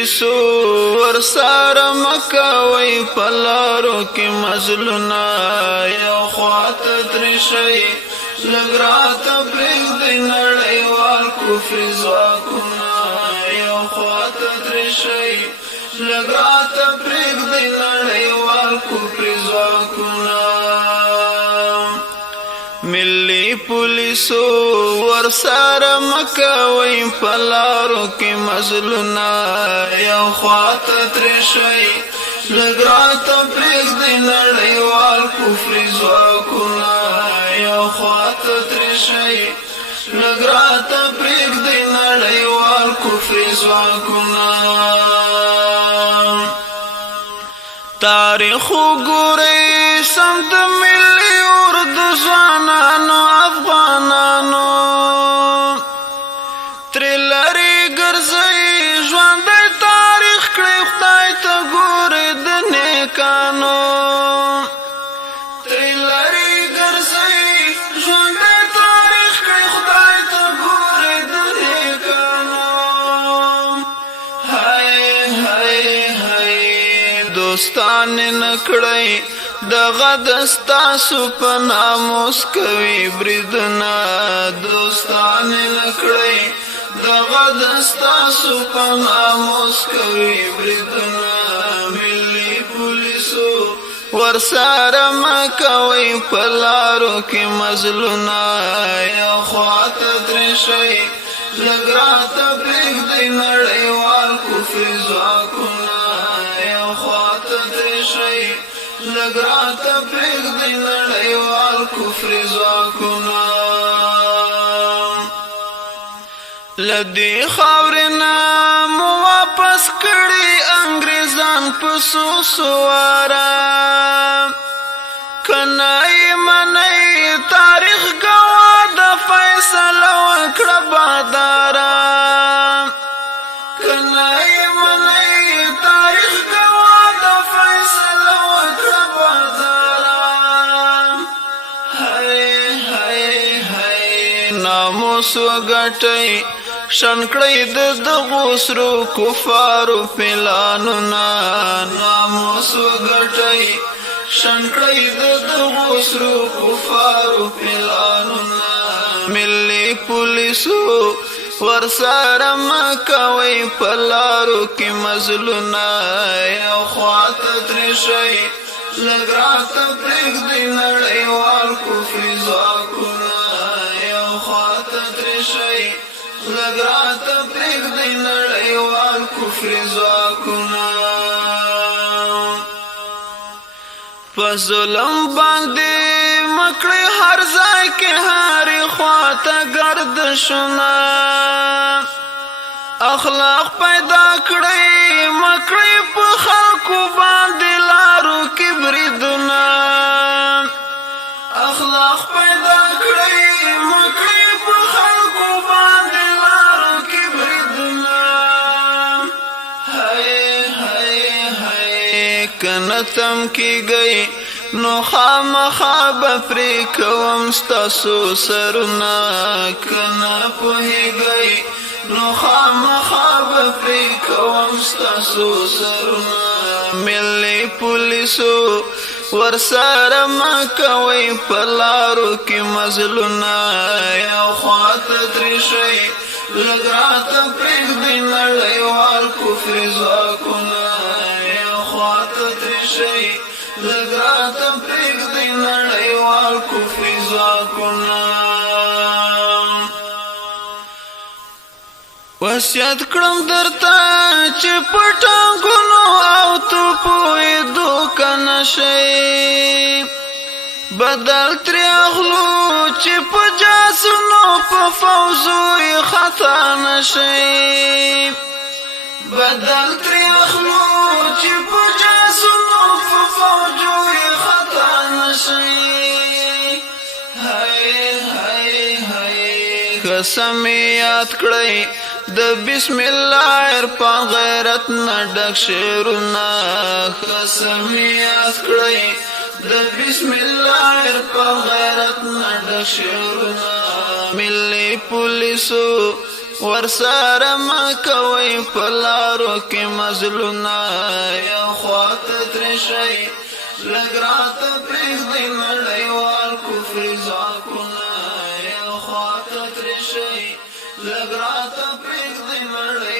پولیسو ورسره مکوئ پلارو کې مزلونه یو خواته درشئ لږ راته پرېږدئ نړیوال کفري ځواکونه یو خواته درشئ لږ راته پرېږدئ نړیوال کفري ځواکونه ملی پولیسو ورسره مکوئ پلارو کې مزلونه یو خواته درشئ لږ راته پرېږدئ نړیوال کفري ځواکونه یو خواته درشئ لږ راته پرېږدئ نړیوال کفري ځواکونه تاریخ وګورئ سم د ملي اردو ځوانانو افغانانو ترې لرې ګرځئ ژوندی تاریخ کړئ خدای ته ګورئ د نیکانو ترې لرې ګرځئ ژوندی تاریخ کړئ خدای ته ګورئ د نیکانو هی هی هی دوستان نکړئ دغه د ستاسو په ناموس کوي بریدونه دوستان نکړئ دغه د ستاسو په ناموس کوي بریدونه ملي پولیسو ورسره مکوئ په لارو کې مزلونه یو خواته درشئ لږ راته پرېږدئ نړیوال کفري ځواکونه یو خواته درشئ لږ راته پرېږدئ نړیوال کفري ځواکونه له دې خاورې نه مو واپس کړي انګریزان په څو څو واره که نه یې منئ تاریخ ګواه د فیصله وکړه باداره که نه یې منئ تاریخ ګواه د فیصله وکړه باداره هی هی هی ناموس وګټئ شن کړئ د دغو سرو کفارو پلانونه ناموس وګټئ شن کړئ د دغو سرو کفارو پلانونه ملي پولیسو ورسره مکوئ په لارو کې مزلونه یو خواته درشئ لږ راته پرېږدئ نړیوال کفري ځواکونه یو خواته درشئ لږ راته پرېږدئ نړیوال کفري ځواکونه په ظلم باندې مکړئ هر ځای کې هرې خواته گردشونه اخلاق پیدا کړئ مکړئ په خلکو باندې لارو کې بریدونه اخلاق پیدا کړئ مکړئ په خلکو باندې لارو کې بریدونه هی هی هی کنه تم کیږئ نو خامخا به پرې کوم ستاسو سرونه کنه پوهیږئ نو خامخا به پرې کوم ستاسو سرونه ملي پولیسو ورسره مکوئ په لارو کې مزلونه یو خواته درشئ لږ راته پرېږدئ نړیوال کفري ځواکونه یو خواته درشئ لږ راته پرېږدئ نړیوال کفري ځواکونه وصیت کړم درته چې په ټانکونو او توپو یې دوکه نشئ بدل ترې اخلو چې په جاسونو په فوزو یې خطا نشئ بدل ترې اخلو چې په جاسونو په فوزو یې خطا نشئ هی هی هی قسم یاد کړئ د بسم الله عرفان غیرت نه ډک شعرونه قسم یاد کړئ د بسم الله عرفان غیرت نه ډک شعرونه ملي پولیسو ورسره مکوئ په لارو کې مزلونه یو خواته ترې شئ لږ راته پرېږدئ نړیوال کفري ځواکونه یو خواته ترې شئ لږ راته پرېږدئ نړیوال